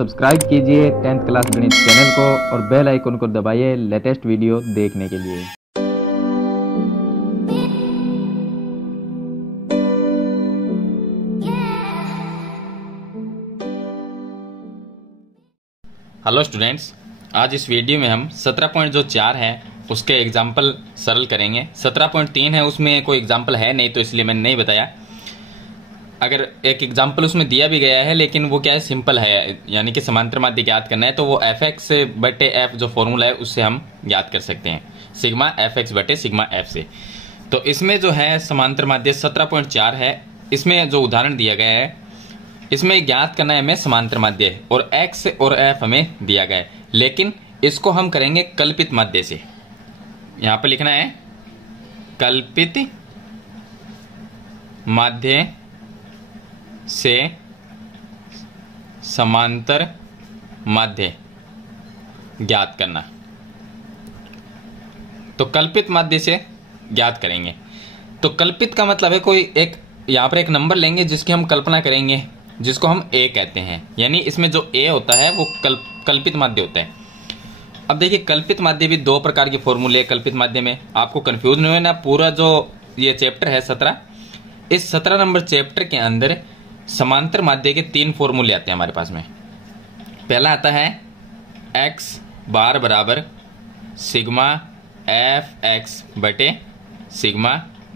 Subscribe कीजिए 10th class गणित channel को और बेल आइकन को दबाइए लेटेस्ट वीडियो देखने के लिए। हेलो स्टूडेंट्स, आज इस वीडियो में हम 17.4 है उसके एग्जाम्पल सरल करेंगे। 17.3 है उसमें कोई एग्जाम्पल है नहीं तो इसलिए मैंने नहीं बताया। अगर एक एग्जाम्पल उसमें दिया भी गया है लेकिन वो क्या है, सिंपल है, यानी कि समांतर माध्य ज्ञात करना है तो वो fx बटे f जो फॉर्मूला है उससे हम ज्ञात कर सकते हैं, सिग्मा fx बटे सिग्मा f से। तो इसमें जो है समांतर माध्य 17.4 है। इसमें जो उदाहरण दिया गया है इसमें ज्ञात करना है हमें समांतर माध्य और x और f हमें दिया गया है, लेकिन इसको हम करेंगे कल्पित माध्य से। यहाँ पर लिखना है कल्पित माध्य से समांतर माध्य ज्ञात करना। तो कल्पित माध्य से ज्ञात करेंगे। तो कल्पित का मतलब है कोई एक, यहाँ पर एक नंबर लेंगे जिसकी हम कल्पना करेंगे, जिसको हम a कहते हैं, यानी इसमें जो a होता है वो कल्पित माध्य होता है। अब देखिए कल्पित माध्य भी दो प्रकार के फॉर्मूले कल्पित माध्य में, आपको कंफ्यूज नहीं होना। पूरा जो ये चैप्टर है 17, इस 17 नंबर चैप्टर के अंदर समांतर माध्य के 3 फॉर्मूले आते हैं हमारे पास में। पहला आता है x बार बराबर सिग्मा एफ एक्स बटे सिग्मा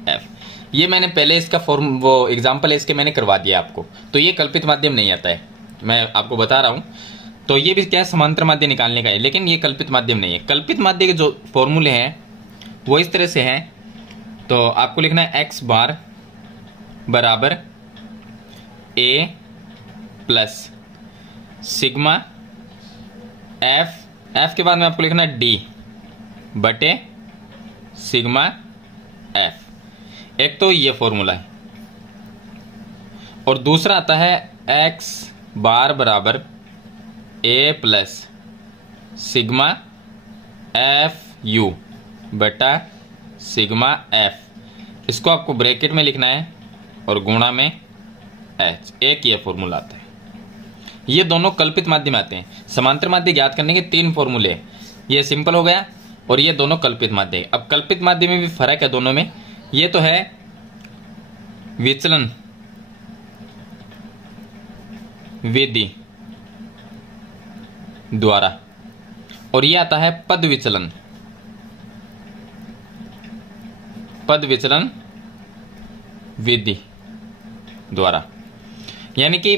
एफ। ये मैंने पहले इसका वो एग्जाम्पल है इसके मैंने करवा दिया आपको, तो ये कल्पित माध्यम नहीं आता है, मैं आपको बता रहा हूं। तो ये भी क्या है, समांतर माध्य निकालने का है, लेकिन ये कल्पित माध्यम नहीं है। कल्पित माध्य के जो फॉर्मूले हैं वो इस तरह से हैं। तो आपको लिखना है x बार बराबर a प्लस सिग्मा f के बाद में आपको लिखना है d बटे सिग्मा f। एक तो ये फॉर्मूला है और दूसरा आता है x बार बराबर a plus sigma F you बटा सिग्मा f। इसको आपको ब्रैकेट में लिखना है और गुणा में h। एक ये फॉर्मूला आता है। ये दोनों कल्पित माध्य में आते हैं। समांतर माध्य ज्ञात करने के 3 फॉर्मूले, ये सिंपल हो गया और ये दोनों कल्पित माध्य। अब कल्पित माध्य में भी फर्क है दोनों में। ये तो है विचलन विधि द्वारा और ये आता है पद विचलन विधि द्वारा। यानी कि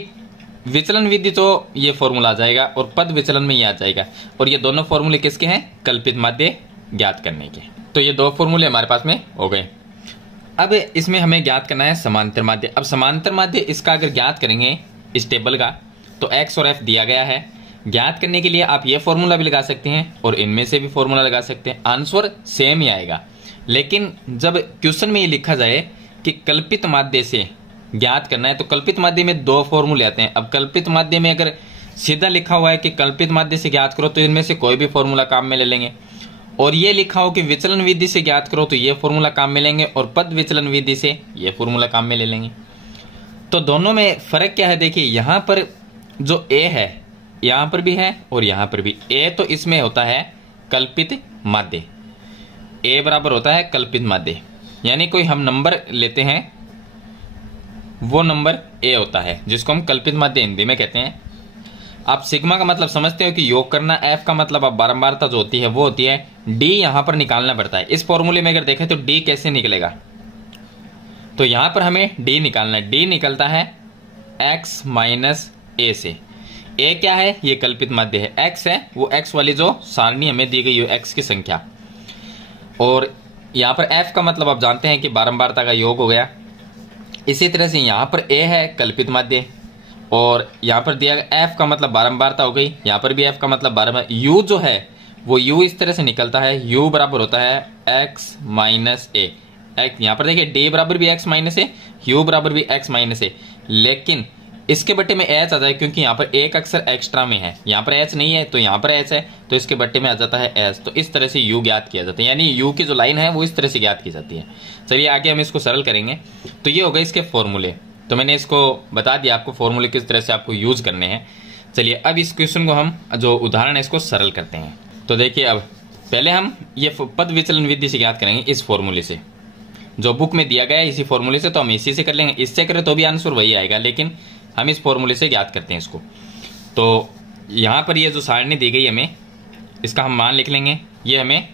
विचलन विधि तो ये फॉर्मूला आ जाएगा और पद विचलन में ये आ जाएगा, और ये दोनों फॉर्मूले किसके हैं, कल्पित माध्य ज्ञात करने के। तो ये 2 फॉर्मूले हमारे पास में हो गए। अब इसमें हमें ज्ञात करना है समांतर माध्य। अब समांतर माध्य इसका अगर ज्ञात करेंगे इस टेबल का, तो x और f दिया गया है। ज्ञात करने के लिए आप ये फॉर्मूला भी लगा सकते हैं और इनमें से भी फॉर्मूला लगा सकते हैं, आंसर सेम ही आएगा। लेकिन जब क्वेश्चन में ये लिखा जाए कि कल्पित माध्य से ज्ञात करना है तो कल्पित माध्य में 2 फॉर्मूले आते हैं। अब कल्पित माध्य में अगर सीधा लिखा हुआ है कि कल्पित माध्य से ज्ञात करो तो इनमें से कोई भी फॉर्मूला काम में ले लेंगे, और ये लिखा हो कि विचलन विधि से ज्ञात करो तो ये फॉर्मूला काम में लेंगे, और पद विचलन विधि से ये फॉर्मूला काम में ले लेंगे। तो दोनों में फर्क क्या है, देखिए यहाँ पर जो a है यहाँ पर भी है और यहाँ पर भी। a तो इसमें होता है कल्पित माध्य, a बराबर होता है कल्पित माध्य। यानी कोई हम नंबर लेते हैं वो नंबर a होता है, जिसको हम कल्पित माध्य हिंदी में कहते हैं। आप सिग्मा का मतलब समझते हो कि योग करना, f का मतलब आप बारंबारता जो होती है वो होती है। d यहाँ पर निकालना पड़ता है। इस फॉर्मूले में अगर देखें तो d कैसे निकलेगा, तो यहाँ पर हमें d निकालना है। d निकलता है x माइनस a से। a क्या है, ये कल्पित माध्य है, x है वो x वाली जो सारणी हमें दी गई है x की संख्या, और यहाँ पर f का मतलब आप जानते हैं कि बारंबारता का योग हो गया। इसी तरह से यहाँ पर a है कल्पित माध्य और यहाँ पर दिया गया f का मतलब बारंबारता हो गई, यहाँ पर भी f का मतलब बारंबार। u जो है वो u इस तरह से निकलता है, u बराबर होता है x माइनस a। यहाँ पर देखिए d बराबर भी x माइनस a, u बराबर भी x माइनस a, लेकिन इसके बट्टे में h आ जाए क्योंकि यहाँ पर एक अक्षर एक्स्ट्रा में है, यहाँ पर h नहीं है तो यहाँ पर h है, तो इसके बट्टे में आ जाता है h। तो इस तरह से u ज्ञात किया जाता है, यानी u की जो लाइन है वो इस तरह से ज्ञात की जाती है। चलिए आगे हम इसको सरल करेंगे। तो ये हो गए इसके फॉर्मूले। तो मैंने इसको बता दिया आपको फॉर्मूले किस तरह से आपको यूज करने हैं। चलिए अब इस क्वेश्चन को हम जो उदाहरण है इसको सरल करते हैं। तो देखिए अब पहले हम ये पद विचलन विधि से ज्ञात करेंगे इस फॉर्मूले से, जो बुक में दिया गया है इसी फॉर्मूले से, तो हम इसी से कर लेंगे। इससे करें तो भी आंसर वही आएगा, लेकिन हम इस फॉर्मूले से ज्ञात करते हैं इसको। तो यहाँ पर ये जो सारणी दी गई हमें, इसका हम मान लिख लेंगे, ये हमें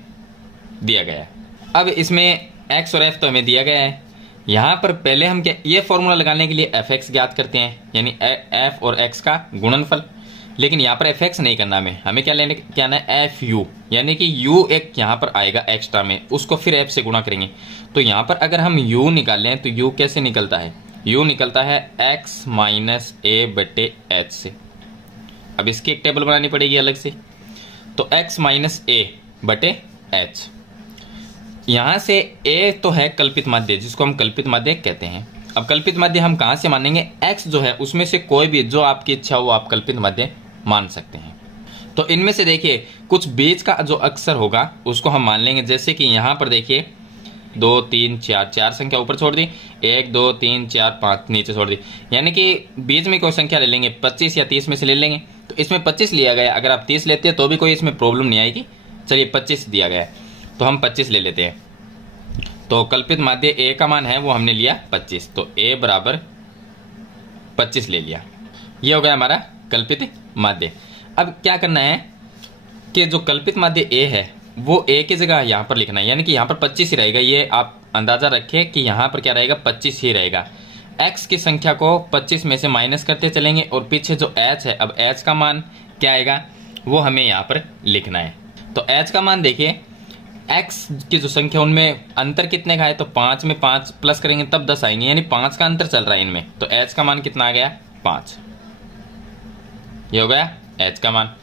दिया गया है। अब इसमें x और f तो हमें दिया गया है। यहाँ पर पहले हम क्या, ये फॉर्मूला लगाने के लिए fx ज्ञात करते हैं, यानी f और x का गुणनफल। लेकिन यहाँ पर fx नहीं करना हमें क्या आना है fu, यानी कि u एक यहाँ पर आएगा एक्स्ट्रा में, उसको फिर f से गुणा करेंगे। तो यहाँ पर अगर हम u निकालें तो u कैसे निकलता है, u निकलता है x माइनस a बटे h से। अब इसकी एक टेबल बनानी पड़ेगी अलग से। तो x माइनस a बटे h, यहां से a तो है कल्पित माध्य, जिसको हम कल्पित माध्य कहते हैं। अब कल्पित माध्य हम कहां से मानेंगे, x जो है उसमें से कोई भी जो आपकी इच्छा हो आप कल्पित माध्य मान सकते हैं। तो इनमें से देखिए कुछ बीच का जो अक्षर होगा उसको हम मान लेंगे। जैसे कि यहां पर देखिए 2 3 4, 4 संख्या ऊपर छोड़ दी, 1 2 3 4 5 नीचे छोड़ दी, यानी कि बीच में कोई संख्या ले लेंगे, 25 या 30 में से ले लेंगे। तो इसमें 25 लिया गया, अगर आप 30 लेते हैं तो भी कोई इसमें प्रॉब्लम नहीं आएगी। चलिए 25 दिया गया है तो हम 25 ले लेते हैं। तो कल्पित माध्य a का मान है वो हमने लिया 25, तो a बराबर 25 ले लिया। ये हो गया हमारा कल्पित माध्य। अब क्या करना है कि जो कल्पित माध्य a है वो a की जगह यहाँ पर लिखना है, यानी कि यहाँ पर 25 ही रहेगा। ये आप अंदाजा रखें कि यहाँ पर क्या रहेगा, 25 ही रहेगा। x की संख्या को 25 में से माइनस करते चलेंगे और पीछे जो h है, अब h का मान क्या आएगा वो हमें यहाँ पर लिखना है। तो h का मान देखिए, x की जो संख्या उनमें अंतर कितने का है, तो 5 में 5 प्लस करेंगे तब 10 आएंगे, यानी 5 का अंतर चल रहा है इनमें। तो h का मान कितना आ गया 5, ये हो गया h का मान।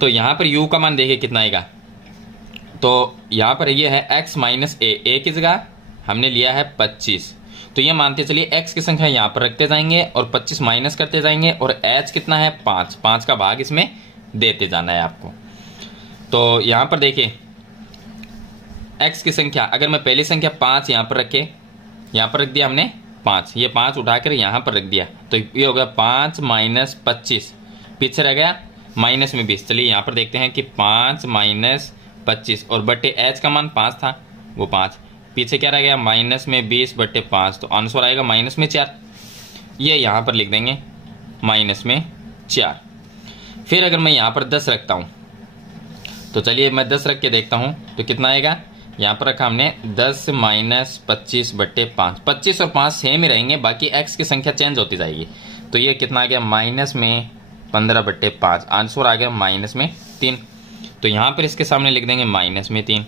तो यहाँ पर u का मान देखिए कितना आएगा, तो यहाँ पर ये है x माइनस a की जगह हमने लिया है 25। तो ये मानते चलिए x की संख्या यहाँ पर रखते जाएंगे और 25 माइनस करते जाएंगे और h कितना है 5, 5 का भाग इसमें देते जाना है आपको। तो यहाँ पर देखिए x की संख्या, अगर मैं पहली संख्या 5 यहाँ पर रखे, यहाँ पर रख दिया हमने 5, ये 5 उठाकर यहाँ पर रख दिया, तो ये हो गया 5 माइनस 25, पीछे रह गया माइनस में 20। चलिए यहाँ पर देखते हैं कि 5 माइनस 25 और बटे h का मान 5 था वो 5, पीछे क्या रह गया माइनस में 20 बटे 5, तो आंसर आएगा माइनस में 4। ये यहाँ पर लिख देंगे माइनस में 4। फिर अगर मैं यहाँ पर 10 रखता हूँ, तो चलिए मैं 10 रख के देखता हूँ तो कितना आएगा। यहाँ पर रखा हमने 10 माइनस 25 बटे 5, 25 और 5 सेम ही रहेंगे, बाकी x की संख्या चेंज होती जाएगी। तो ये कितना आ गया माइनस में 15 बटे 5, आंसर आ गया माइनस में 3। तो यहाँ पर इसके सामने लिख देंगे माइनस में 3।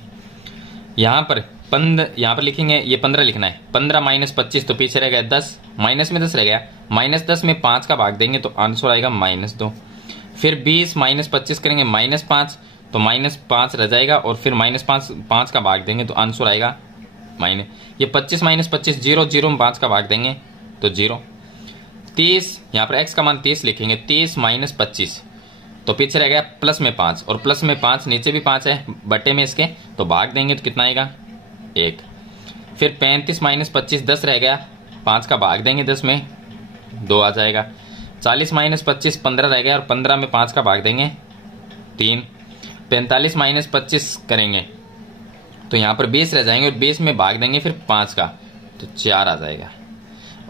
यहाँ पर लिखेंगे, ये 15 लिखना है, 15 माइनस 25 तो पीछे रह गया 10, माइनस में 10 रह गया, माइनस 10 में 5 का भाग देंगे तो आंसर आएगा -2। फिर 20 माइनस 25 करेंगे -5, तो -5 रह जाएगा और फिर -5 का भाग देंगे तो आंसर आएगा ये 25 माइनस 25 0, 0 में 5 का भाग देंगे तो 0। 30, यहाँ पर x का मान 30 लिखेंगे, 30 माइनस 25 तो पीछे रह गया प्लस में 5 और प्लस में 5 नीचे भी 5 है बटे में इसके, तो भाग देंगे तो कितना आएगा 1। फिर 35 माइनस 25 10 रह गया, 5 का भाग देंगे 10 में 2 आ जाएगा। 40 माइनस 25 15 रह गया और 15 में 5 का भाग देंगे 3। 45 माइनस 25 करेंगे तो यहाँ पर 20 रह जाएंगे और 20 में भाग देंगे फिर 5 का तो 4 आ जाएगा।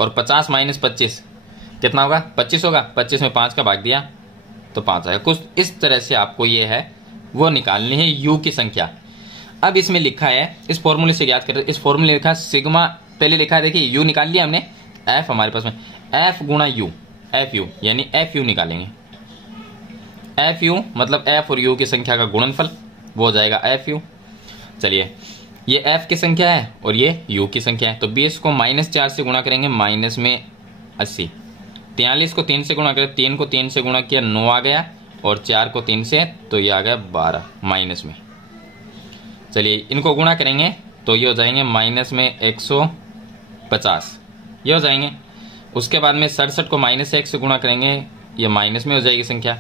और 50 माइनस 25 कितना होगा 25 होगा, 25 में 5 का भाग दिया तो 5 आएगा। कुछ इस तरह से आपको ये है वो निकालनी है u की संख्या। अब इसमें लिखा है, इस फॉर्मूले से याद करें, इस फॉर्मूले लिखा सिग्मा, पहले लिखा है देखिए u निकाल लिया हमने, f हमारे पास में f गुणा u, fu यानी fu निकालेंगे। fu मतलब f और u की संख्या का गुणनफल, वो हो जाएगा fu। चलिए ये f की संख्या है और ये u की संख्या है, तो 20 को -4 से गुणा करेंगे माइनस में 80। 43 को 3 से गुणा करें, 3 को 3 से गुणा किया 9 आ गया और 4 को 3 से तो ये आ गया 12 माइनस में। चलिए इनको गुणा करेंगे तो ये हो जाएंगे माइनस में 150, ये हो जाएंगे। उसके बाद में 67 को -1 से गुणा करेंगे, ये माइनस में हो जाएगी संख्या।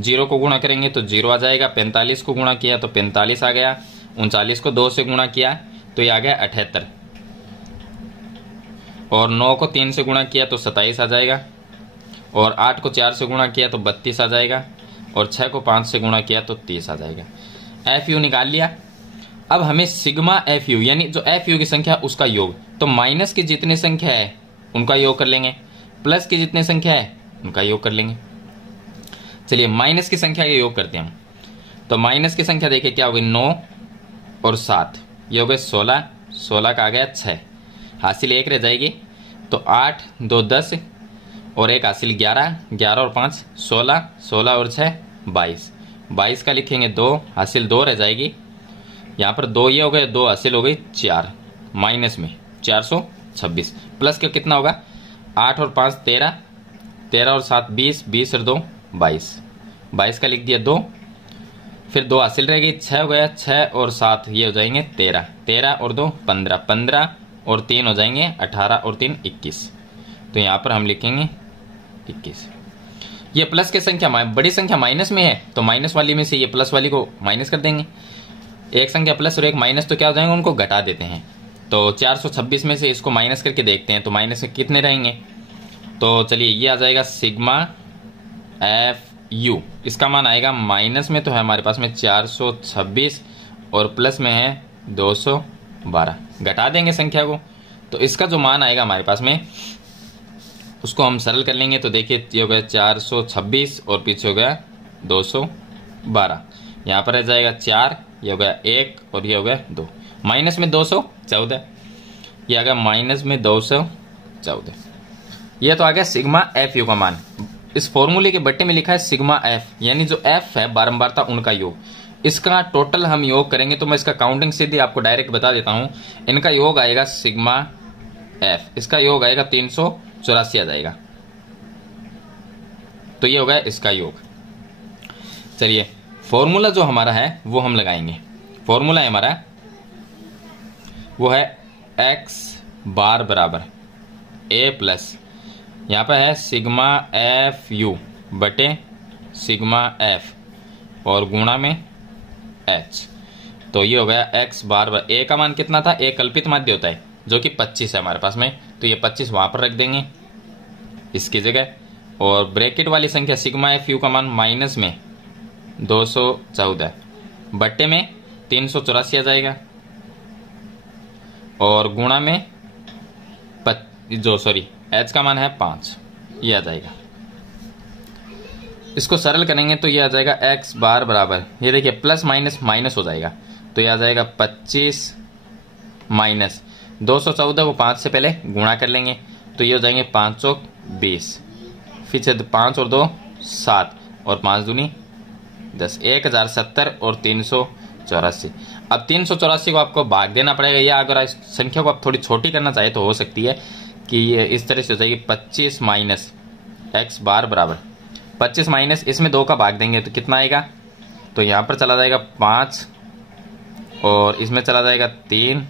0 को गुणा करेंगे तो 0 आ जाएगा। 45 को गुणा किया तो 45 आ गया। 39 को 2 से गुणा किया तो ये आ गया 78 और 9 को 3 से गुणा किया तो 27 आ जाएगा। और 8 को 4 से गुणा किया तो 32 आ जाएगा, और 6 को 5 से गुणा किया तो 30 आ जाएगा। एफ यू निकाल लिया। अब हमें सिग्मा एफ यू यानी जो एफ यू की संख्या उसका योग, तो माइनस की जितनी संख्या है उनका योग कर लेंगे, प्लस की जितनी संख्या है उनका योग कर लेंगे। चलिए माइनस की संख्या का योग करते हैं हम। तो माइनस की संख्या देखिए क्या होगी, 9 और 7, ये हो गए 16, 16 का आ गया 6, हासिल 1 रह जाएगी, तो 8 2 10 और 1 हासिल 11, 11 और 5 16, 16 और 6 22, 22 का लिखेंगे 2, हासिल 2 रह जाएगी, यहाँ पर 2 ये हो गए, 2 हासिल हो गई 4, माइनस में 426, प्लस का कितना होगा 8 और 5 13, 13 और 7 20, 20 और 2 22, 22 का लिख दिया 2, फिर 2 हासिल रह गई, 6 हो गया, 6 और 7 ये हो जाएंगे 13, 13 और 2 15, 15 और 3 हो जाएंगे 18 और 3 21, तो यहाँ पर हम लिखेंगे 21। ये प्लस की संख्या बड़ी संख्या माइनस में है, तो माइनस वाली में से ये प्लस वाली को माइनस कर देंगे। एक संख्या प्लस और एक माइनस, तो क्या हो जाएंगे, उनको घटा देते हैं। तो 426 में से इसको माइनस करके देखते हैं, तो माइनस के कितने रहेंगे। तो चलिए ये आ जाएगा सिग्मा एफ यू, इसका मान आएगा माइनस में तो है हमारे पास में 426 और प्लस में है 212, घटा देंगे संख्या को, तो इसका जो मान आएगा हमारे पास में उसको हम सरल कर लेंगे। तो देखिए ये हो गया 426 और पीछे हो गया 212, यहाँ पर रह जाएगा 4, ये हो गया 1 और ये हो गया 2, माइनस में 214, ये आ गया माइनस में 214। ये तो आ गया सिग्मा एफ यू का मान। इस फॉर्मूले के बट्टे में लिखा है सिग्मा एफ, यानी जो एफ है बारंबारता उनका योग, इसका टोटल हम योग करेंगे। तो मैं इसका काउंटिंग सीधी आपको डायरेक्ट बता देता हूं, इनका योग आएगा सिग्मा एफ, इसका योग आएगा 384 आ जाएगा, तो ये हो गया इसका योग। चलिए फॉर्मूला जो हमारा है वो हम लगाएंगे। फॉर्मूला है हमारा वो है एक्स बार बराबर ए प्लस, यहाँ पर है सिग्मा एफ यू बटे सिग्मा एफ और गुणा में एच, तो ये हो गया एक्स बार बार, ए का मान कितना था, ए कल्पित माध्य होता है जो कि 25 है हमारे पास में, तो ये 25 वहां पर रख देंगे इसकी जगह, और ब्रैकेट वाली संख्या सिग्मा एफ यू का मान माइनस में 214 बट्टे में 384 आ जाएगा, और गुणा में एच का मान है 5, ये आ जाएगा। इसको सरल करेंगे तो ये आ जाएगा एक्स बार बराबर, ये देखिए प्लस माइनस माइनस हो जाएगा, तो ये आ जाएगा 25 माइनस 214 को 5 से पहले गुणा कर लेंगे, तो ये हो जाएंगे 5 चौक 20, फिर से 5 और 2 7 और 5 दूनी 10, 1070 और 384। अब 384 को आपको भाग देना पड़ेगा, या अगर इस संख्या को आप थोड़ी छोटी करना चाहे तो हो सकती है कि ये इस तरह से हो जाएगी 25 माइनस एक्स बार बराबर 25 माइनस इसमें 2 का भाग देंगे तो कितना आएगा, तो यहाँ पर चला जाएगा 5 और इसमें चला जाएगा 3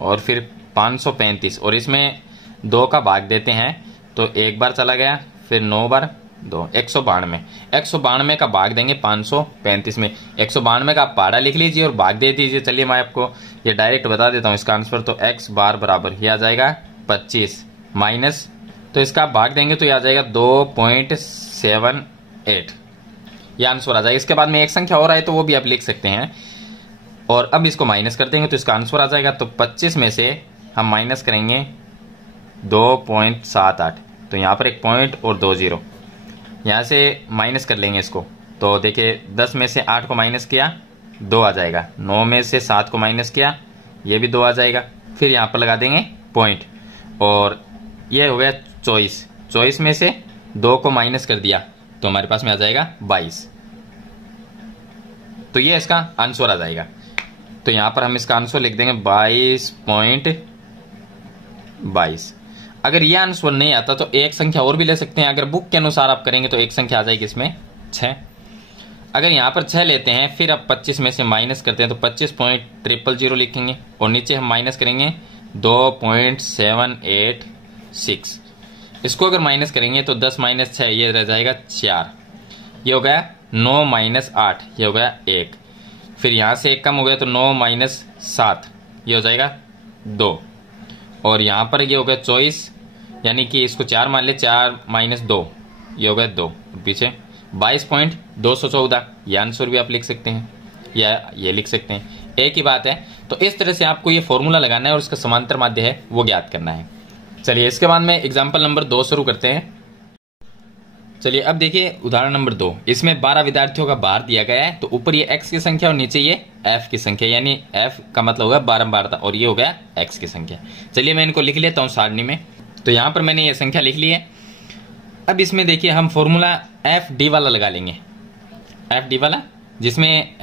और फिर 535 और इसमें 2 का भाग देते हैं तो एक बार चला गया, फिर 9 बार 2 192 का भाग देंगे 535 में, 192 का आप पहाड़ा लिख लीजिए और भाग दे दीजिए। चलिए मैं आपको ये डायरेक्ट बता देता हूँ इसका आंसर, तो एक्स बार बराबर ये आ जाएगा 25 माइनस, तो इसका आप भाग देंगे तो ये आ जाएगा 2.78, ये आंसर आ जाएगा। इसके बाद में एक संख्या और आए तो वो भी आप लिख सकते हैं, और अब इसको माइनस कर देंगे तो इसका आंसर आ जाएगा, तो 25 में से हम माइनस करेंगे 2.78, तो यहाँ पर एक पॉइंट और 2 जीरो, यहाँ से माइनस कर लेंगे इसको, तो देखिए 10 में से 8 को माइनस किया 2 आ जाएगा, 9 में से 7 को माइनस किया ये भी 2 आ जाएगा, फिर यहाँ पर लगा देंगे पॉइंट, और ये हो गया 24 में से 2 को माइनस कर दिया तो हमारे पास में आ जाएगा 22, तो ये इसका आंसर आ जाएगा। तो यहाँ पर हम इसका आंसर लिख देंगे 22.22। अगर ये आंसर नहीं आता तो एक संख्या और भी ले सकते हैं, अगर बुक के अनुसार आप करेंगे तो एक संख्या आ जाएगी इसमें 6। अगर यहाँ पर 6 लेते हैं फिर आप 25 में से माइनस करते हैं तो 25.000 लिखेंगे और नीचे हम माइनस करेंगे 2.786। इसको अगर माइनस करेंगे तो 10 माइनस 6 ये रह जाएगा 4, ये हो गया 9 माइनस 8 ये हो गया 1, फिर यहाँ से 1 कम हो गया तो 9 माइनस 7 ये हो जाएगा 2, और यहाँ पर ये हो गया 24, यानी कि इसको 4 मान ले, 4 माइनस 2 ये हो गया 2, पीछे 22.214, ये आंसर भी आप लिख सकते हैं या ये लिख सकते हैं, एक ही बात है। तो इस तरह से आपको ये फॉर्मूला लगाना है और उसका समांतर माध्य है वो ज्ञात करना है। चलिए इसके बाद में एग्जाम्पल नंबर 2 शुरू करते हैं। चलिए अब देखिए उदाहरण नंबर 2, इसमें 12 विद्यार्थियों का भार दिया गया है। तो ऊपर ये x की संख्या और नीचे ये f की संख्या, यानी f का मतलब होगा बारंबारता और ये हो गया x की संख्या। चलिए मैं इनको लिख लेता हूँ सारणी में। तो यहाँ पर मैंने ये संख्या लिख ली है। अब इसमें देखिए हम फॉर्मूला एफ डी वाला लगा लेंगे, एफ डी वाला, जिसमें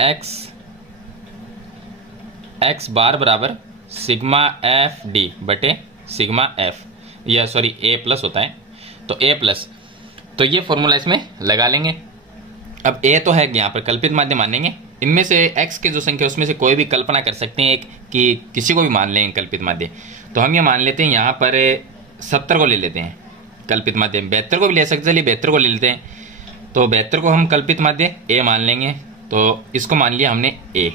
एक्स बार बराबर सिग्मा एफ डी बटे सिग्मा एफ, या सॉरी ए प्लस होता है, तो ए प्लस, तो ये फॉर्मूला इसमें लगा लेंगे। अब ए तो है यहाँ पर कल्पित माध्य मानेंगे, इनमें से एक्स की जो संख्या उसमें से कोई भी कल्पना कर सकते हैं एक कि किसी को भी मान लेंगे कल्पित माध्य। तो हम ये मान लेते हैं यहाँ पर 70 को ले लेते हैं कल्पित माध्य, 72 को भी ले सकते, चलिए 72 को ले लेते हैं। तो 72 को हम कल्पित माध्य ए मान लेंगे, तो इसको मान लिया हमने ए,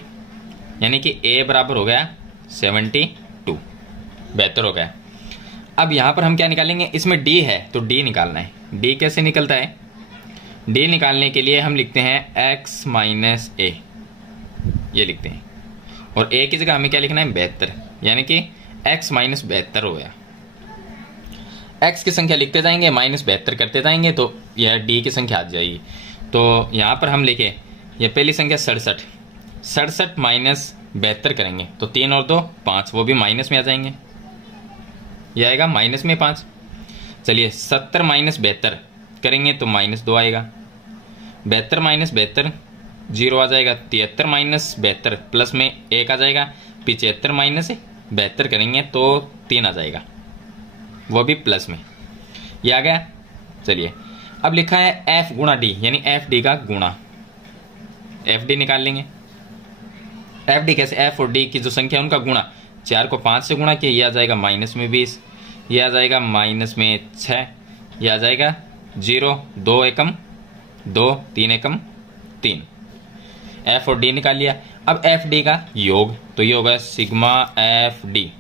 यानी कि ए बराबर हो गया 72, 72 हो गया। अब यहाँ पर हम क्या निकालेंगे, इसमें डी है तो डी निकालना है। डी कैसे निकलता है, डी निकालने के लिए हम लिखते हैं x माइनस ए, ये लिखते हैं, और ए की जगह हमें क्या लिखना है 72, यानी कि x माइनस 72 हो गया। x की संख्या लिखते जाएंगे माइनस 72 करते जाएंगे तो यह d की संख्या आ जाएगी। तो यहाँ पर हम लिखे ये पहली संख्या 67, 67 माइनस 72 करेंगे तो 3 और 2 5, वो भी माइनस में आ जाएंगे, यह आएगा माइनस में 5। चलिए 70 माइनस 72 करेंगे तो माइनस 2 आएगा, 72 माइनस 72 0 आ जाएगा, 73 माइनस 72 प्लस में 1 आ जाएगा, 75 माइनस 72 करेंगे तो 3 आ जाएगा, वो भी प्लस में, ये आ गया। चलिए अब लिखा है f गुणा डी, यानी एफ डी का गुणा, एफ डी निकाल लेंगे। एफ डी कैसे, एफ और डी की जो संख्या है उनका गुणा, 4 को 5 से गुणा किया, ये आ जाएगा माइनस में 20, ये आ जाएगा माइनस में 6, ये आ जाएगा 0, 2 एकम 2, 3 एकम 3, एफ और डी निकाल लिया। अब एफ डी का योग, तो ये होगा sigma F D,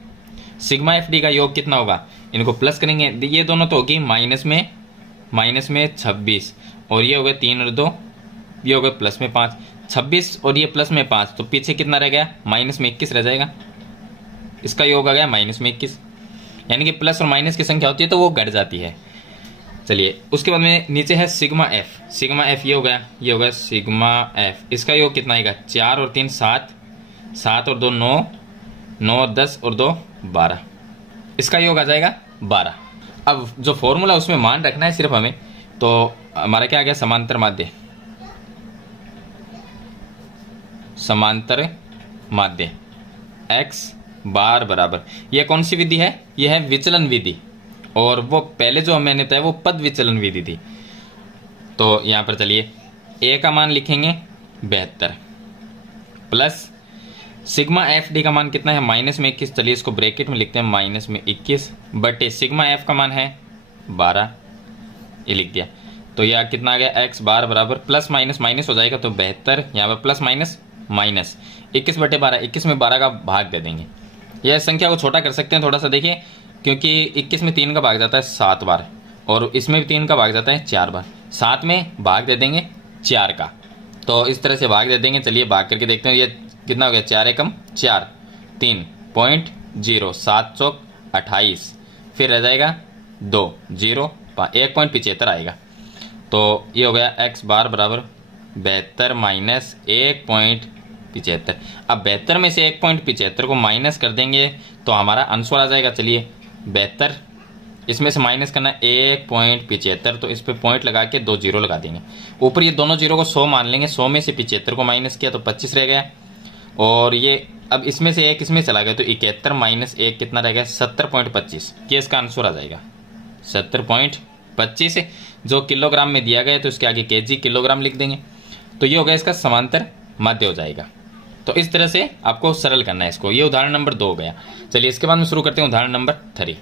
sigma F D का योग कितना होगा, इनको प्लस करेंगे, ये दोनों तो होगी माइनस में 26, और ये हो गया 3 और 2, ये हो गया प्लस में 5, 26 और ये प्लस में 5, तो पीछे कितना रह गया, माइनस में 21 रह जाएगा, इसका योग आ गया माइनस में 21, यानी कि प्लस और माइनस की संख्या होती है तो वो घट जाती है। चलिए उसके बाद में नीचे है सिग्मा एफ, सिग्मा एफ ये हो गया, ये हो गया सिग्मा एफ, इसका योग कितना आएगा, 4 और 3 7, 7 और 2 9, 9 और 10 और 2 12, इसका योग आ जाएगा 12। अब जो फॉर्मूला उसमें मान रखना है सिर्फ हमें, तो हमारा क्या आ गया, समांतर माध्य, समांतर माध्य x बार बराबर, यह कौन सी विधि है, यह है विचलन विधि, और वो पहले जो मैंने बताया वो पद विचलन विधि थी। तो यहां पर चलिए a का मान लिखेंगे 72 प्लस सिग्मा एफ डी का मान कितना है, माइनस में 21, चलिए इसको ब्रैकेट में लिखते हैं माइनस में 21 बटे सिग्मा एफ का मान है 12, ये लिख दिया। तो यह कितना आ गया, x बार बराबर प्लस माइनस माइनस हो जाएगा, तो 72 यहाँ पर प्लस माइनस माइनस 21 बटे 12, 21 में 12 का भाग दे देंगे। यह संख्या को छोटा कर सकते हैं थोड़ा सा, देखिए क्योंकि 21 में 3 का भाग जाता है 7 बार, और इसमें भी 3 का भाग जाता है 4 बार, 7 में भाग दे देंगे 4 का, तो इस तरह से भाग दे देंगे। चलिए भाग करके देखते हैं, ये कितना हो गया, 4 एकम 4, 3.0, 7 चौक 28, फिर रह जाएगा 2 0 1.75 आएगा। तो ये हो गया x बार बराबर 72 माइनस 1.75। अब 72 में से 1.75 को माइनस कर देंगे तो हमारा आंसर आ जाएगा। चलिए 72 इसमें से माइनस करना 1.75, तो इस पे पॉइंट लगा के 2 0 लगा देंगे। ऊपर ये दोनों जीरो को 100 मान लेंगे, 100 में से 75 को माइनस किया तो 25 रह गया, और ये अब इसमें से 1 इसमें चला गया तो 71 माइनस 1 कितना रह गया, 70.25। ये इसका आंसर आ जाएगा 70.25, जो किलोग्राम में दिया गया है तो इसके आगे केजी किलोग्राम लिख देंगे। तो ये हो गया इसका समांतर माध्य हो जाएगा। तो इस तरह से आपको सरल करना है इसको। ये उदाहरण नंबर 2 हो गया। चलिए इसके बाद में शुरू करते हैं उदाहरण नंबर 3।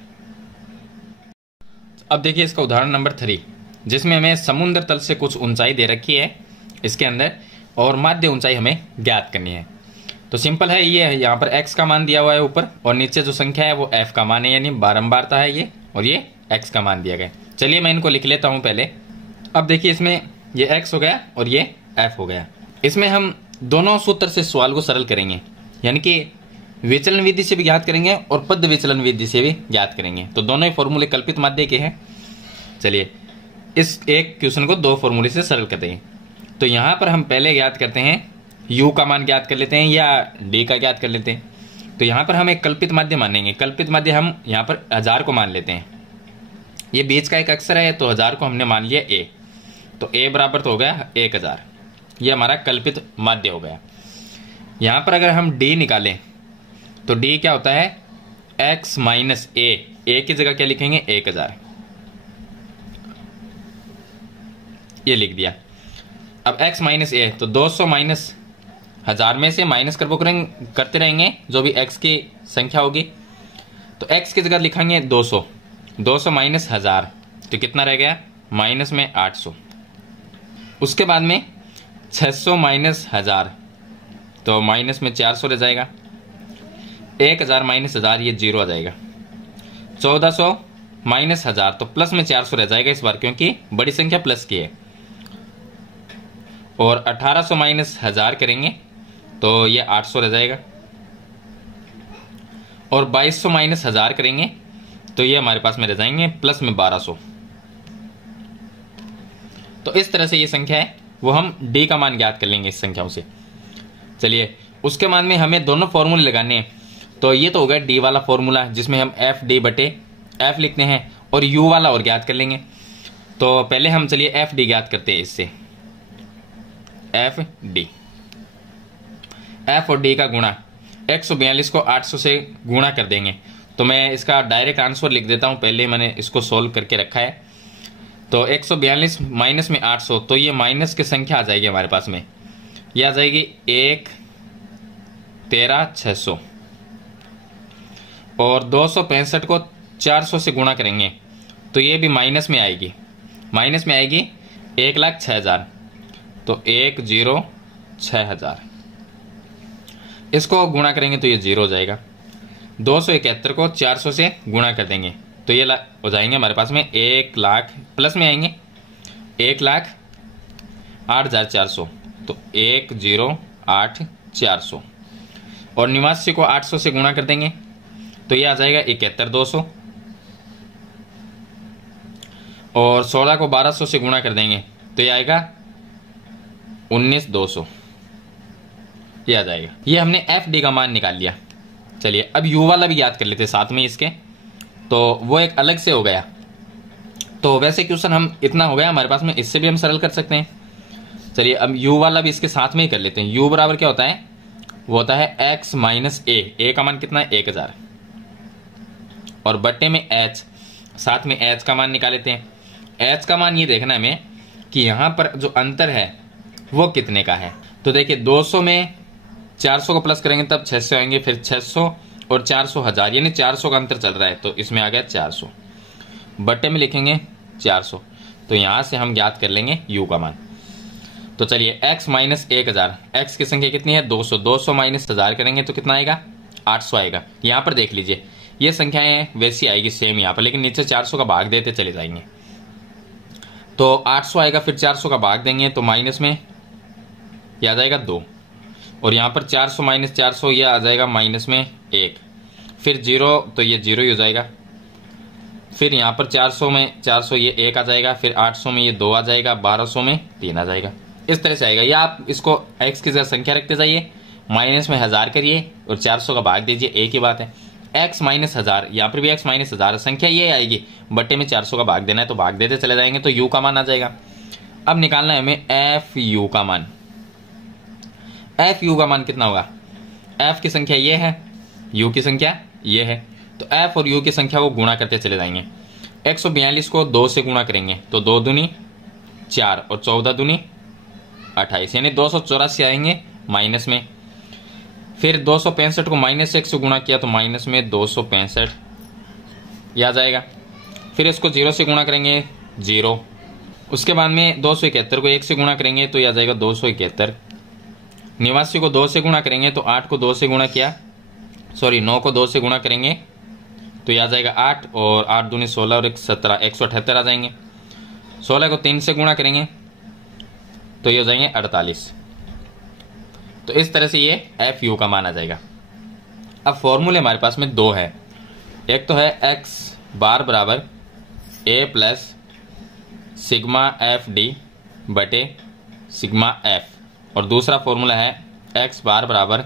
अब देखिए इसका उदाहरण नंबर 3, जिसमें हमें समुद्र तल से कुछ ऊंचाई दे रखी है इसके अंदर, और माध्य ऊंचाई हमें ज्ञात करनी है। तो सिंपल है, ये है यहाँ पर x का मान दिया हुआ है ऊपर, और नीचे जो संख्या है वो f का मान है, यानी बारंबारता है ये, और ये x का मान दिया गया। चलिए मैं इनको लिख लेता हूँ पहले। अब देखिए इसमें ये x हो गया और ये f हो गया। इसमें हम दोनों सूत्र से सवाल को सरल करेंगे, यानी कि विचलन विधि से भी ज्ञात करेंगे और पद विचलन विधि से भी ज्ञात करेंगे। तो दोनों ही फॉर्मूले कल्पित माध्य के हैं। चलिए इस एक क्वेश्चन को दो फॉर्मूले से सरल करते हैं। तो यहां पर हम पहले ज्ञात करते हैं u का मान ज्ञात कर लेते हैं या d का ज्ञात कर लेते हैं। तो यहां पर हम एक कल्पित माध्य मानेंगे। कल्पित माध्य हम यहां पर 1000 को मान लेते हैं। ये बीच का एक अक्षर है तो 1000 को हमने मान लिया a, तो a बराबर तो हो गया 1000। ये हमारा कल्पित माध्य हो गया। यहां पर अगर हम d निकालें तो d क्या होता है x माइनस a की जगह क्या लिखेंगे 1000, ये लिख दिया। अब x माइनस a तो 200 माइनस 1000 में से माइनस करते रहेंगे जो भी x की संख्या होगी। तो x की जगह लिखेंगे 200, 200 माइनस 1000 तो कितना रह गया माइनस में 800। उसके बाद में 600 माइनस 1000 तो माइनस में 400 रह जाएगा। 1000 माइनस 1000 ये 0 आ जाएगा। 1400 माइनस 1000 तो प्लस में 400 रह जाएगा इस बार, क्योंकि बड़ी संख्या प्लस की है। और 1800 माइनस 1000 करेंगे तो ये 800 रह जाएगा। और 2200 माइनस 1000 करेंगे तो ये हमारे पास में रह जाएंगे प्लस में 1200। तो इस तरह से ये संख्या है वो हम d का मान ज्ञात कर लेंगे इस संख्याओं से। चलिए उसके मान में हमें दोनों फॉर्मूले लगाने हैं। तो ये तो हो गया d वाला फॉर्मूला जिसमें हम एफ डी बटे एफ लिखते हैं, और u वाला और ज्ञात कर लेंगे। तो पहले हम चलिए एफ डी ज्ञात करते हैं। इससे एफ डी, एफ और डी का गुणा 142 को 800 से गुणा कर देंगे। तो मैं इसका डायरेक्ट आंसर लिख देता हूं, पहले मैंने इसको सोल्व करके रखा है। तो 142 माइनस में 800 तो ये माइनस की संख्या आ जाएगी हमारे पास में, ये आ जाएगी 1 13 600। और 265 को 400 से गुणा करेंगे तो ये भी माइनस में आएगी, 1,06,000 तो 1,06,000। इसको गुणा करेंगे तो ये 0 हो जाएगा। 271 को 400 से गुणा कर देंगे तो ये हो जाएंगे हमारे पास में 1 लाख, प्लस में आएंगे 1,08,400 तो 1,08,400। और 89 को 800 से गुणा कर देंगे तो ये आ जाएगा 71,200। और 16 को 1200 से गुणा कर देंगे तो ये आएगा 19,200, ये आ जाएगा। ये हमने एफ डी का मान निकाल लिया। चलिए अब यू वाला भी याद कर लेते हैं साथ में इसके, तो वो एक अलग से हो गया। तो वैसे क्वेश्चन हम इतना हो गया हमारे पास में, इससे भी हम सरल कर सकते हैं। चलिए अब u वाला भी इसके साथ में ही कर लेते हैं। u बराबर क्या होता है, वो होता है x माइनस a का मान कितना है 1000, और बट्टे में h, साथ में h का मान निकाल लेते हैं। h का मान ये देखना है हमें कि यहाँ पर जो अंतर है वो कितने का है। तो देखिए 200 में 400 को प्लस करेंगे तब 600 आएंगे, फिर 600 और 400 1000, यानी 400 का अंतर चल रहा है तो इसमें आ गया 400। बट्टे में लिखेंगे 400, तो यहां से हम ज्ञात कर लेंगे u का मान। तो चलिए x माइनस 1000, x की संख्या कितनी है 200, 200 माइनस 1000 करेंगे तो कितना आएगा 800 आएगा। यहां पर देख लीजिए ये संख्याएं वैसी आएगी सेम यहाँ पर, लेकिन नीचे 400 का भाग देते चले जाएंगे। तो 800 आएगा, फिर 400 का भाग देंगे तो माइनस में यह आ जाएगा 2, और यहाँ पर 400 माइनस 400 यह आ जाएगा माइनस में 1, फिर 0 तो ये 0 ही हो जाएगा। फिर यहाँ पर 400 में 400 ये 1 आ जाएगा, फिर 800 में ये 2 आ जाएगा, 1200 में 3 आ जाएगा। इस तरह से आएगा। या आप इसको x की जगह संख्या रखते जाइए, माइनस में 1000 करिए और 400 का भाग दीजिए, एक ही बात है। x माइनस 1000, यहाँ पर भी x माइनस 1000 संख्या ये आएगी, बट्टे में 400 का भाग देना है तो भाग देते चले जाएंगे तो u का मान आ जाएगा। अब निकालना है हमें एफ यू का मान। एफ यू का मान कितना होगा, f की संख्या ये है, u की संख्या ये है, तो f और u की संख्या को गुणा करते चले जाएंगे। 142 को 2 से गुणा करेंगे तो 2 दूनी 4 और 14 दूनी 28, यानी 284 आएंगे माइनस में। फिर 265 को माइनस 1 से गुणा किया तो माइनस में 265 यह आ जाएगा। फिर इसको 0 से गुणा करेंगे 0, उसके बाद में 271 को 1 से गुणा करेंगे तो यह आ जाएगा 271। 89 को 2 से गुणा करेंगे तो 8 को 2 से गुणा किया, 9 को 2 से गुणा करेंगे तो यह आ जाएगा 8, और 8 दूनी 16 और 1 17, 178 आ जाएंगे। 16 को 3 से गुणा करेंगे तो ये हो जाएंगे 48। तो इस तरह से ये एफ यू का मान आ जाएगा। अब फॉर्मूले हमारे पास में दो है, एक तो है एक्स बार बराबर ए प्लस सिग्मा एफ डी बटे सिग्मा एफ, और दूसरा फॉर्मूला है एक्स बार बराबर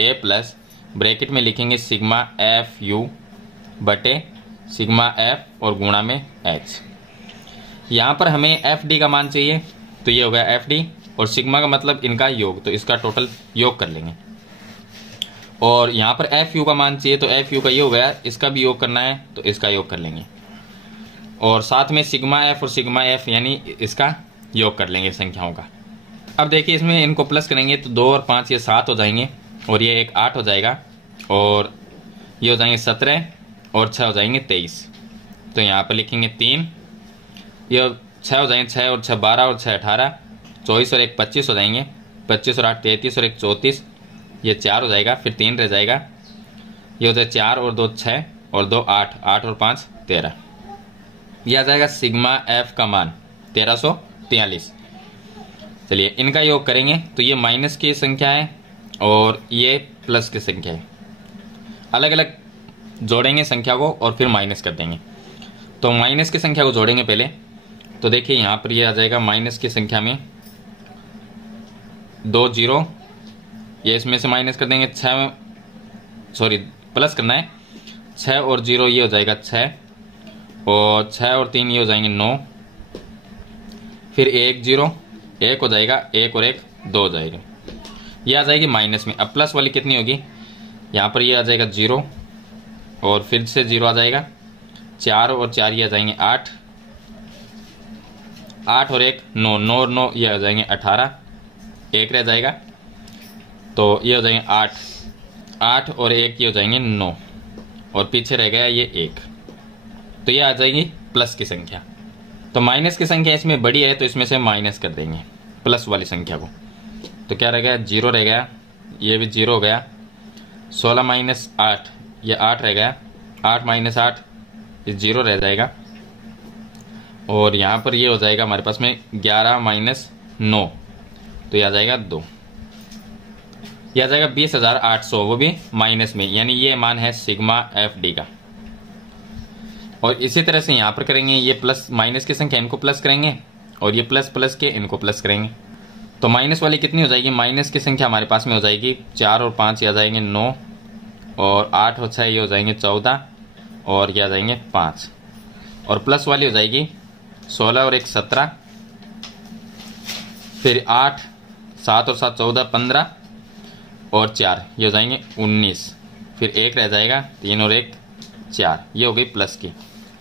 ए प्लस ब्रैकेट में लिखेंगे सिग्मा एफ यू बटे सिग्मा एफ और गुणा में एच। यहाँ पर हमें एफ डी का मान चाहिए तो ये हो गया एफ डी, और सिग्मा का मतलब इनका योग, तो इसका टोटल योग कर लेंगे। और यहाँ पर एफ यू का मान चाहिए तो एफ यू का ये हो गया, इसका भी योग करना है तो इसका योग कर लेंगे, और साथ में सिग्मा एफ और सिग्मा एफ यानी इसका योग कर लेंगे संख्याओं का। अब देखिए इसमें इनको प्लस करेंगे तो 2 और 5 ये 7 हो जाएंगे, और ये एक 8 हो जाएगा, और ये हो जाएंगे 17 और 6 हो जाएंगे 23। तो यहाँ पर लिखेंगे 3, ये 6 हो जाएंगे, 6 और 6 12 और 6 18, 24 और 1 25 हो जाएंगे, 25 और 8 33 और 1 34, ये 4 हो जाएगा, फिर 3 रह जाएगा, ये हो जाए 4 और 2 6 और 2 8, 8 और 5 13। यह आ जाएगा सिग्मा एफ का मान 1343। चलिए इनका योग करेंगे तो ये माइनस की संख्या है और ये प्लस की संख्या है, अलग अलग जोड़ेंगे संख्या को और फिर माइनस कर देंगे। तो माइनस की संख्या को जोड़ेंगे पहले, तो देखिए यहाँ पर ये आ जाएगा माइनस की संख्या में 2 0, ये इसमें से माइनस कर देंगे, 6 प्लस करना है, 6 और 0 ये हो जाएगा 6, और 6 और 3 ये हो जाएंगे 9, फिर 1 0 1 हो जाएगा, 1 और 1 2 हो जाएगा, ये आ जाएगी माइनस में। अब प्लस वाली कितनी होगी, यहाँ पर ये आ जाएगा 0 और फिर से 0 आ जाएगा, 4 और 4 ये आ जाएंगे 8, 8 और 1 9, 9 और 9 ये आ जाएंगे 18, 1 रह जाएगा, तो ये हो जाएंगे 8, 8 और 1 ये हो जाएंगे 9, और पीछे रह गया ये 1, तो ये आ जाएगी प्लस की संख्या। तो माइनस की संख्या इसमें बड़ी है तो इसमें से माइनस कर देंगे प्लस वाली संख्या को, तो क्या रह गया 0 रह गया, ये भी 0 हो गया, 16 माइनस 8 ये 8 रह गया, 8 माइनस 8 ये 0 रह जाएगा, और यहाँ पर ये हो जाएगा हमारे पास में 11 माइनस 9, तो ये आ जाएगा 2, ये आ जाएगा 20,800, वो भी माइनस में, यानी ये मान है सिग्मा एफ डी का। और इसी तरह से यहाँ पर करेंगे, ये प्लस माइनस की संख्या इनको प्लस करेंगे और ये प्लस प्लस के इनको प्लस करेंगे, तो माइनस वाली कितनी हो जाएगी, माइनस की संख्या हमारे पास में हो जाएगी 4 और 5 ये आ जाएंगे 9, और 8 और 6 ये हो जाएंगे 14, और ये आ जाएंगे 5, और प्लस वाली हो जाएगी 16 और 1 17, फिर 8 7 और 7 14 15 और 4 ये हो जाएंगे 19, फिर 1 रह जाएगा, 3 और 1 4, ये हो गई प्लस की।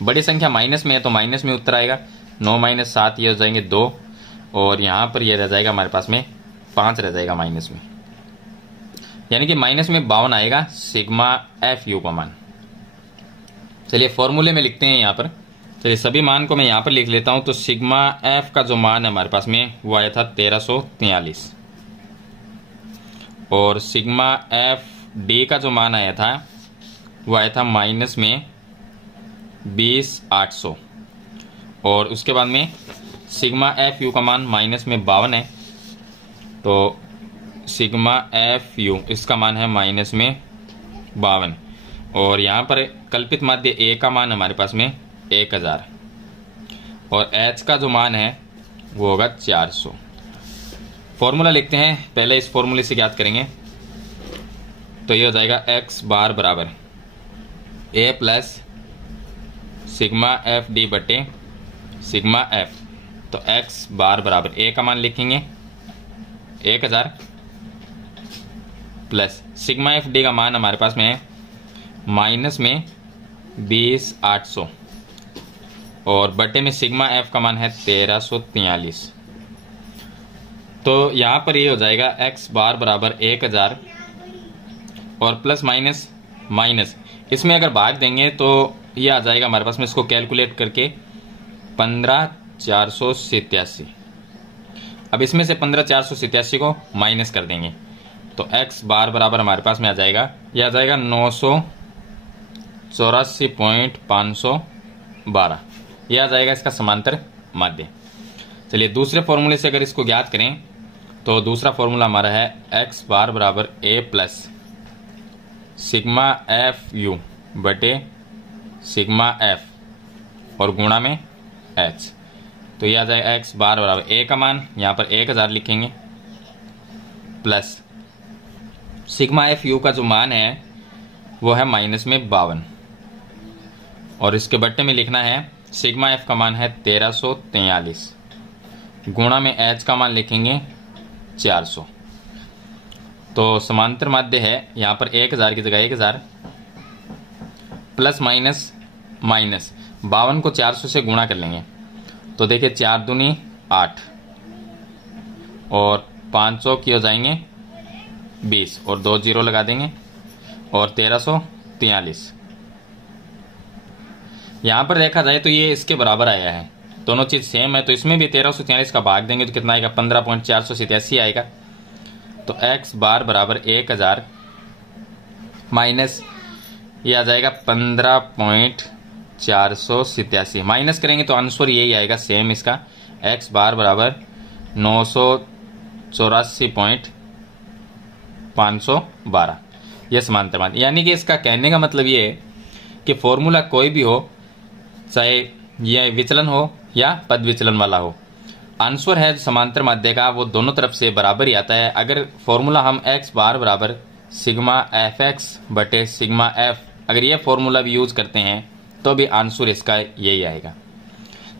बड़ी संख्या माइनस में है तो माइनस में उत्तर आएगा, 9 माइनस 7 ये हो जाएंगे 2, और यहाँ पर ये रह जाएगा हमारे पास में 5 रह जाएगा माइनस में, यानी कि माइनस में 52 आएगा सिग्मा एफ यू का मान। चलिए फॉर्मूले में लिखते हैं यहाँ पर, चलिए सभी मान को मैं यहाँ पर लिख लेता हूँ। तो सिग्मा एफ का जो मान है हमारे पास में वो आया था 1343, और सिग्मा एफ डी का जो मान आया था वो आया था माइनस में 20,800, और उसके बाद में सिग्मा एफ यू का मान माइनस में 52 है, तो सिग्मा एफ यू इसका मान है माइनस में 52, और यहाँ पर कल्पित माध्य ए का मान हमारे पास में 1000, और एच का जो मान है वो होगा 400। फॉर्मूला लिखते हैं, पहले इस फॉर्मूले से ज्ञात करेंगे, तो ये हो जाएगा एक्स बार बराबर ए प्लस सिग्मा एफ डी बटे सिग्मा एफ। तो एक्स बार बराबर ए का मान लिखेंगे 1000 प्लस सिग्मा एफ डी का मान हमारे पास में है माइनस में 20,800, और बटे में सिग्मा एफ का मान है 1343। तो यहाँ पर ये हो जाएगा एक्स बार बराबर 1000 और प्लस माइनस माइनस, इसमें अगर भाग देंगे तो ये आ जाएगा हमारे पास में, इसको कैलकुलेट करके 15,487। अब इसमें से 15,487 को माइनस कर देंगे तो एक्स बार बराबर हमारे पास में आ जाएगा, ये आ जाएगा 984.512, ये आ जाएगा इसका समांतर माध्य। चलिए दूसरे फॉर्मूले से अगर इसको ज्ञात करें तो दूसरा फॉर्मूला हमारा है एक्स बार बराबर ए प्लस सिग्मा एफ यू बटे सिग्मा एफ और गुणा में एच। तो यह आ जाएगा एक्स बार बराबर ए का मान यहाँ पर 1000 लिखेंगे प्लस सिग्मा एफ यू का जो मान है वो है माइनस में 52 और इसके बट्टे में लिखना है सिग्मा एफ का मान है 1343 गुणा में एच का मान लिखेंगे 400। तो समांतर माध्य है यहाँ पर 1000 की जगह 1000 प्लस माइनस माइनस 52 को 400 से गुणा कर लेंगे तो देखिए 4 दूनी 8 और 500 की हो जाएंगे 20 और 2 जीरो लगा देंगे और 1343। यहाँ पर देखा जाए तो ये इसके बराबर आया है, दोनों चीज सेम है तो इसमें भी 1343 का भाग देंगे तो कितना आएगा 15.487 आएगा। तो x बार बराबर 1000 माइनस ये आ जाएगा 15.487 माइनस करेंगे तो आंसर यही आएगा सेम इसका x बार बराबर 984.512। यह समांतर माध्य। यानी कि इसका कहने का मतलब ये है कि फॉर्मूला कोई भी हो, चाहे यह विचलन हो या पद विचलन वाला हो, आंसर है समांतर माध्य का वो दोनों तरफ से बराबर ही आता है। अगर फॉर्मूला हम x बार बराबर सिग्मा एफ एक्स बटे सिग्मा एफ अगर ये फॉर्मूला भी यूज करते हैं तो भी आंसर इसका यही आएगा।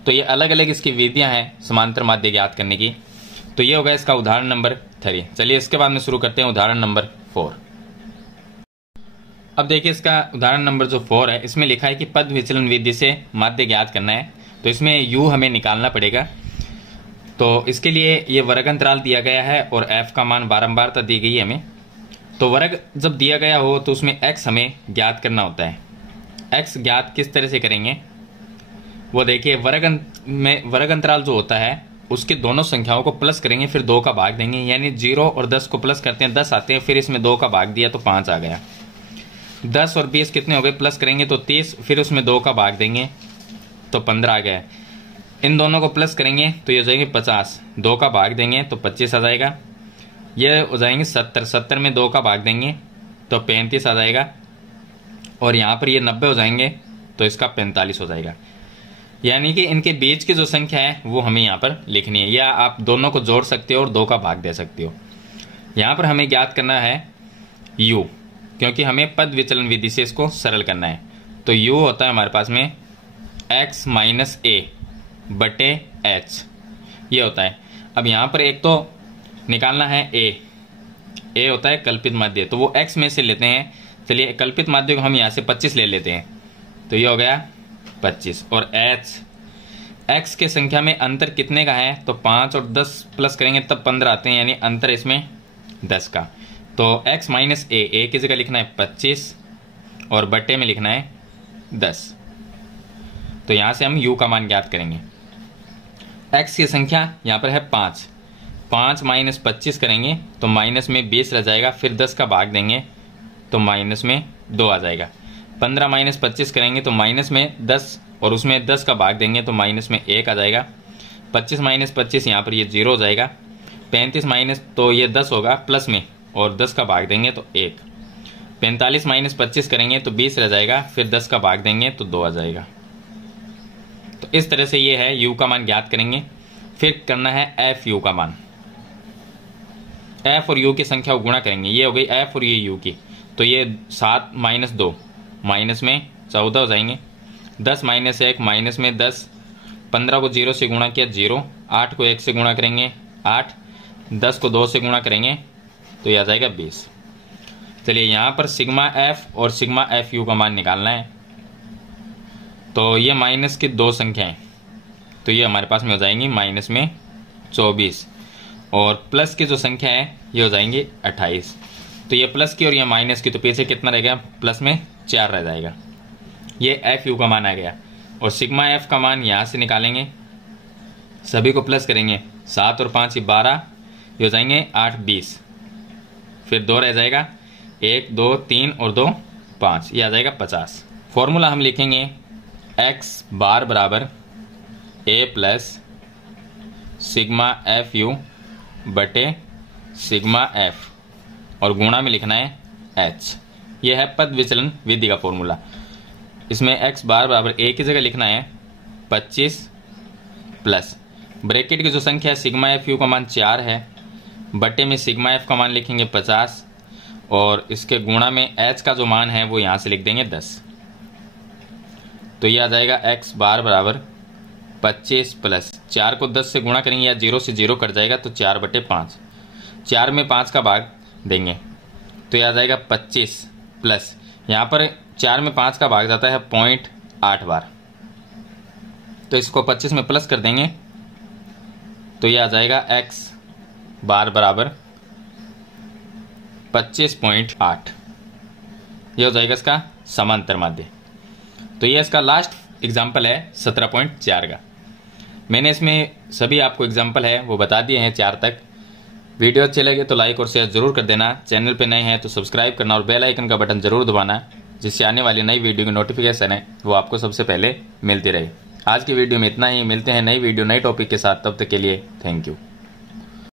तो ये अलग अलग इसकी विधियां हैं समांतर माध्य ज्ञात करने की। तो ये होगा इसका उदाहरण नंबर 3। चलिए इसके बाद में शुरू करते हैं उदाहरण नंबर 4। अब देखिए इसका उदाहरण नंबर जो 4 है इसमें लिखा है कि पद विचलन विधि से माध्य ज्ञात करना है। तो इसमें u हमें निकालना पड़ेगा। तो इसके लिए ये वर्ग अंतराल दिया गया है और f का मान बारंबारता दी गई है हमें। तो वर्ग जब दिया गया हो तो उसमें x हमें ज्ञात करना होता है। x ज्ञात किस तरह से करेंगे वो देखिए, वर्ग अंतराल जो होता है उसकी दोनों संख्याओं को प्लस करेंगे फिर 2 का भाग देंगे, यानी 0 और 10 को प्लस करते हैं 10 आते हैं, फिर इसमें 2 का भाग दिया तो 5 आ गया। 10 और 20 कितने हो गए, प्लस करेंगे तो 30, फिर उसमें 2 का भाग देंगे तो 15 आ गया। इन दोनों को प्लस करेंगे तो ये हो जाएंगे 50, 2 का भाग देंगे तो 25 आ जाएगा। ये हो जाएंगे 70, 70 में 2 का भाग देंगे तो 35 आ जाएगा। और यहाँ पर ये 90 हो जाएंगे तो इसका 45 हो जाएगा। यानी कि इनके बीच की जो संख्या है वो हमें यहाँ पर लिखनी है, या आप दोनों को जोड़ सकते हो और 2 का भाग दे सकते हो। यहाँ पर हमें ज्ञात करना है u, क्योंकि हमें पद विचलन विधि से इसको सरल करना है। तो u होता है हमारे पास में x माइनस a बटे h, ये होता है। अब यहाँ पर एक तो निकालना है a होता है कल्पित माध्य, तो वो x में से लेते हैं। चलिए कल्पित माध्य को हम यहाँ से 25 ले लेते हैं तो ये हो गया 25। और x के संख्या में अंतर कितने का है, तो 5 और 10 प्लस करेंगे तब 15 आते हैं, यानी अंतर इसमें 10 का। तो x माइनस a की जगह लिखना है 25 और बट्टे में लिखना है 10। तो यहाँ से हम u का मान ज्ञात करेंगे। x की संख्या यहाँ पर है 5, 5 माइनस 25 करेंगे तो माइनस में 20 रह जाएगा, फिर 10 का भाग देंगे तो माइनस में 2 आ जाएगा। 15 माइनस 25 करेंगे तो माइनस में 10 और उसमें 10 का भाग देंगे तो माइनस में 1 आ जाएगा। 25 माइनस 25 यहाँ पर ये 0 हो जाएगा। 35 माइनस तो ये 10 होगा प्लस में और 10 का भाग देंगे तो 1। 45 माइनस 25 करेंगे तो 20 रह जाएगा, फिर 10 का भाग देंगे तो 2 आ जाएगा। तो इस तरह से ये है u का मान ज्ञात करेंगे। फिर करना है एफ यू का मान। f और u की संख्या को गुणा करेंगे, ये हो गई f और ये u की, तो ये 7 माइनस 2 माइनस में 14 हो जाएंगे। 10 माइनस 1 माइनस में 10, 15 को 0 से गुणा किया 0, 8 को 1 से गुणा करेंगे 8, 10 को 2 से गुणा करेंगे तो यह आ जाएगा 20। चलिए यहाँ पर सिग्मा एफ और सिग्मा एफ यू का मान निकालना है। तो ये माइनस की 2 संख्याएं, तो ये हमारे पास में हो जाएंगी माइनस में 24 और प्लस की जो संख्या है ये हो जाएंगी 28। तो ये प्लस की और ये माइनस की, तो पीछे कितना रह गया, प्लस में 4 रह जाएगा। ये एफ यू का मान आ गया। और सिग्मा एफ का मान यहाँ से निकालेंगे, सभी को प्लस करेंगे, 7 और 5 12, ये हो जाएंगे 8 20, फिर 2 रह जाएगा, 1 2 3 और 2 5, ये आ जाएगा 50। फॉर्मूला हम लिखेंगे x बार बराबर a plus sigma F you बटे सिग्मा एफ और गुणा में लिखना है एच। यह है पद विचलन विधि का फॉर्मूला। इसमें x बार बराबर a की जगह लिखना है 25 प्लस ब्रैकेट की जो संख्या है सिग्मा एफ यू का मान 4 है, बटे में सिग्मा एफ का मान लिखेंगे 50 और इसके गुणा में h का जो मान है वो यहाँ से लिख देंगे 10। तो ये आ जाएगा x बार बराबर 25 प्लस 4 को 10 से गुणा करेंगे या 0 से 0 कट जाएगा तो 4 बटे 5, 4 में 5 का भाग देंगे तो यह आ जाएगा 25 प्लस यहाँ पर 4 में 5 का भाग जाता है 0.8 बार, तो इसको 25 में प्लस कर देंगे तो यह आ जाएगा x बार बराबर 25.8। यह हो जाएगा इसका समांतर माध्य। तो यह इसका लास्ट एग्जाम्पल है 17.4 का। मैंने इसमें सभी आपको एग्जाम्पल है वो बता दिए हैं 4 तक। वीडियो अच्छे लगे तो लाइक और शेयर जरूर कर देना। चैनल पे नए हैं तो सब्सक्राइब करना और बेल आइकन का बटन जरूर दबाना, जिससे आने वाली नई वीडियो की नोटिफिकेशन है वो आपको सबसे पहले मिलती रहे। आज की वीडियो में इतना ही, मिलते हैं नई वीडियो नए टॉपिक के साथ, तब तक के लिए थैंक यू।